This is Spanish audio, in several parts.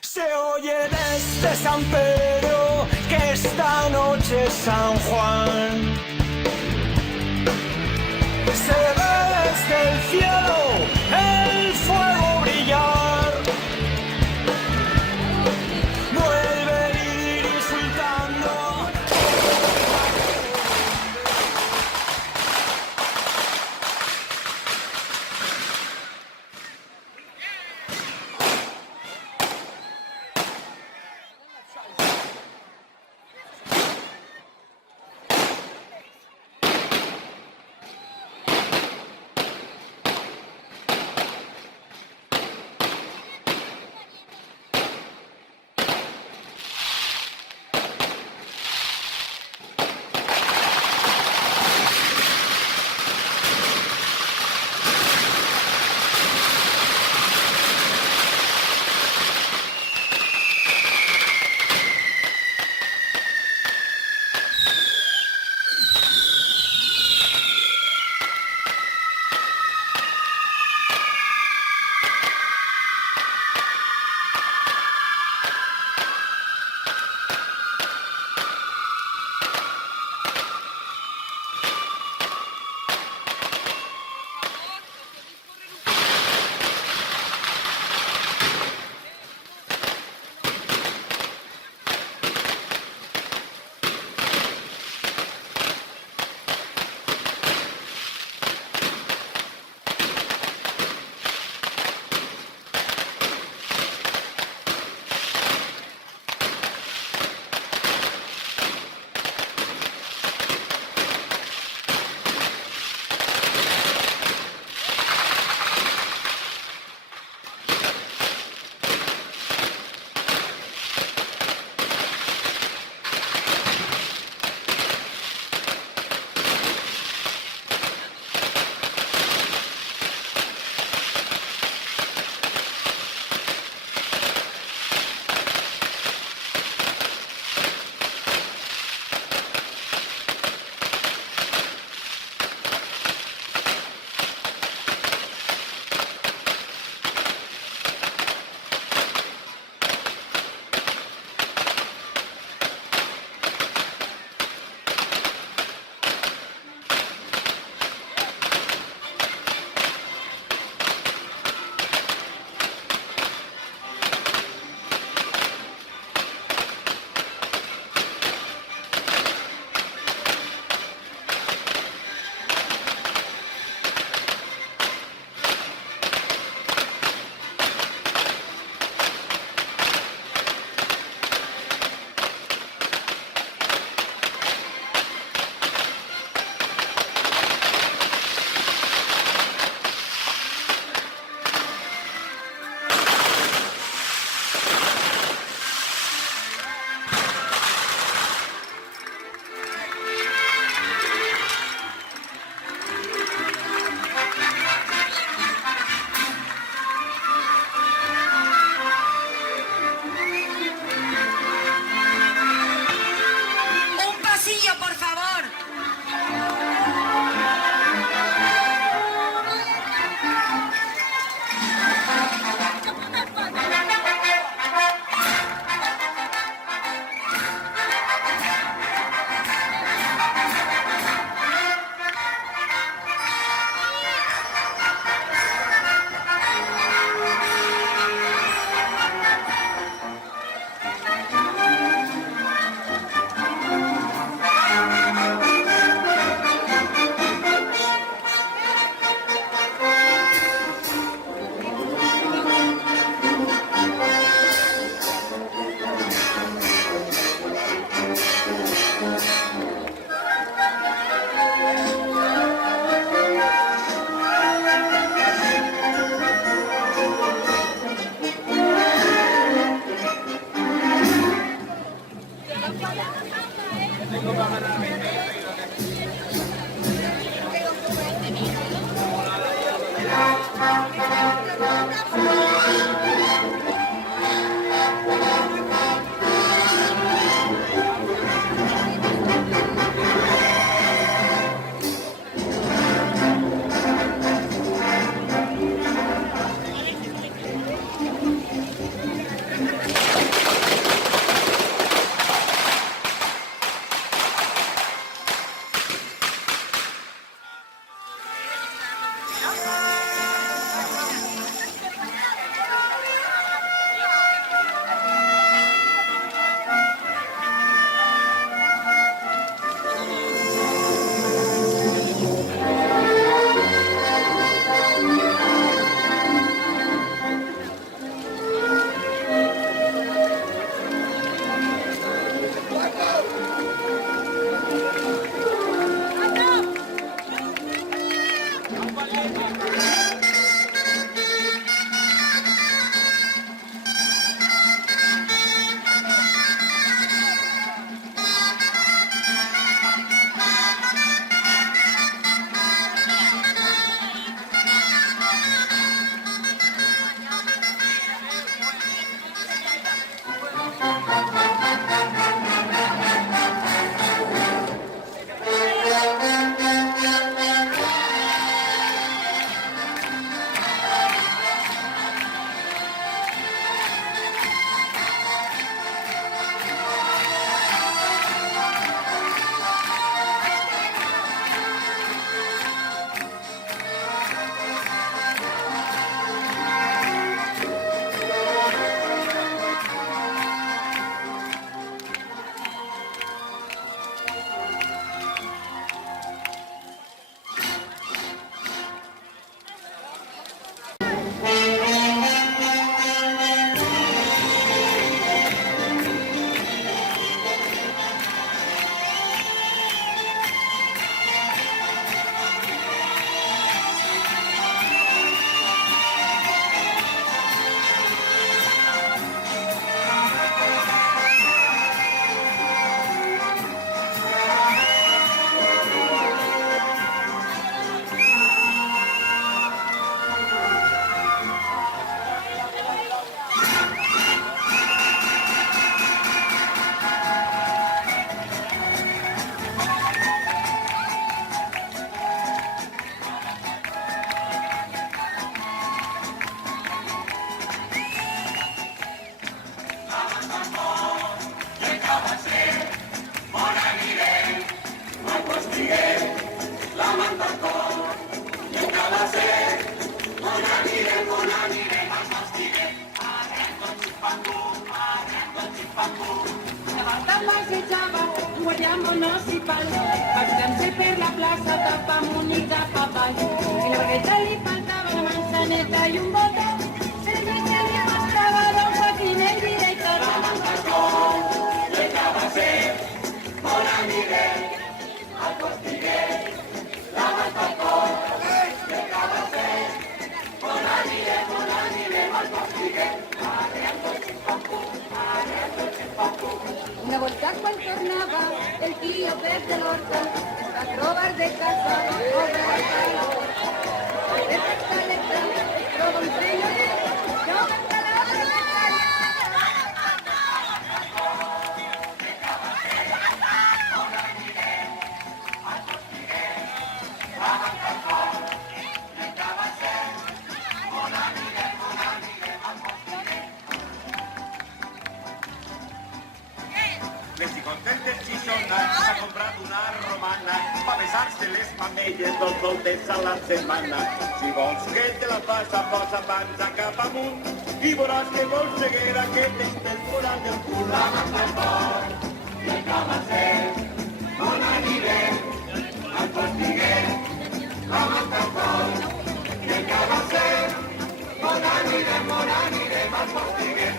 Se oye desde San Pedro que esta noche es San Juan. Se ve desde el cielo el fuego brillar. Vuelve el ir insultando. municipal, passant-se per la plaça cap amunt i cap avall. Si la bragueta li faltava una manzaneta i un botó, se li mostrava d'un patinell director. Llegava a ser bon amiguet, el postiguet, la matacor. Llegava a ser bon amiguet, el postiguet. Una volta quan tornava el tio Pep de l'Horta es va trobar de casa oberta la porta. Al detectar l'exam es troba un senyoret jugant a la secretària. Que si contentes xixona s'ha comprat una romana pa besar-se les mamelles 2 voltes a la setmana. Si vols que te la faça, posa panza cap amunt i veuràs que vols ceguera que tens pel forat del cul. La manta fort i el cabasset, bon anirem al postiguet. La manta fort i el cabasset, bon anirem al postiguet.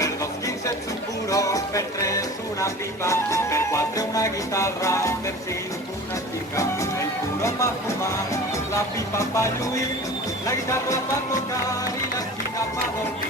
Per 2 15 un puro, per 3 una pipa, per 4 una guitarra, per 5 una chica. El puro pa fumar, la pipa pa lluir, la guitarra pa tocar y la chica pa dormir.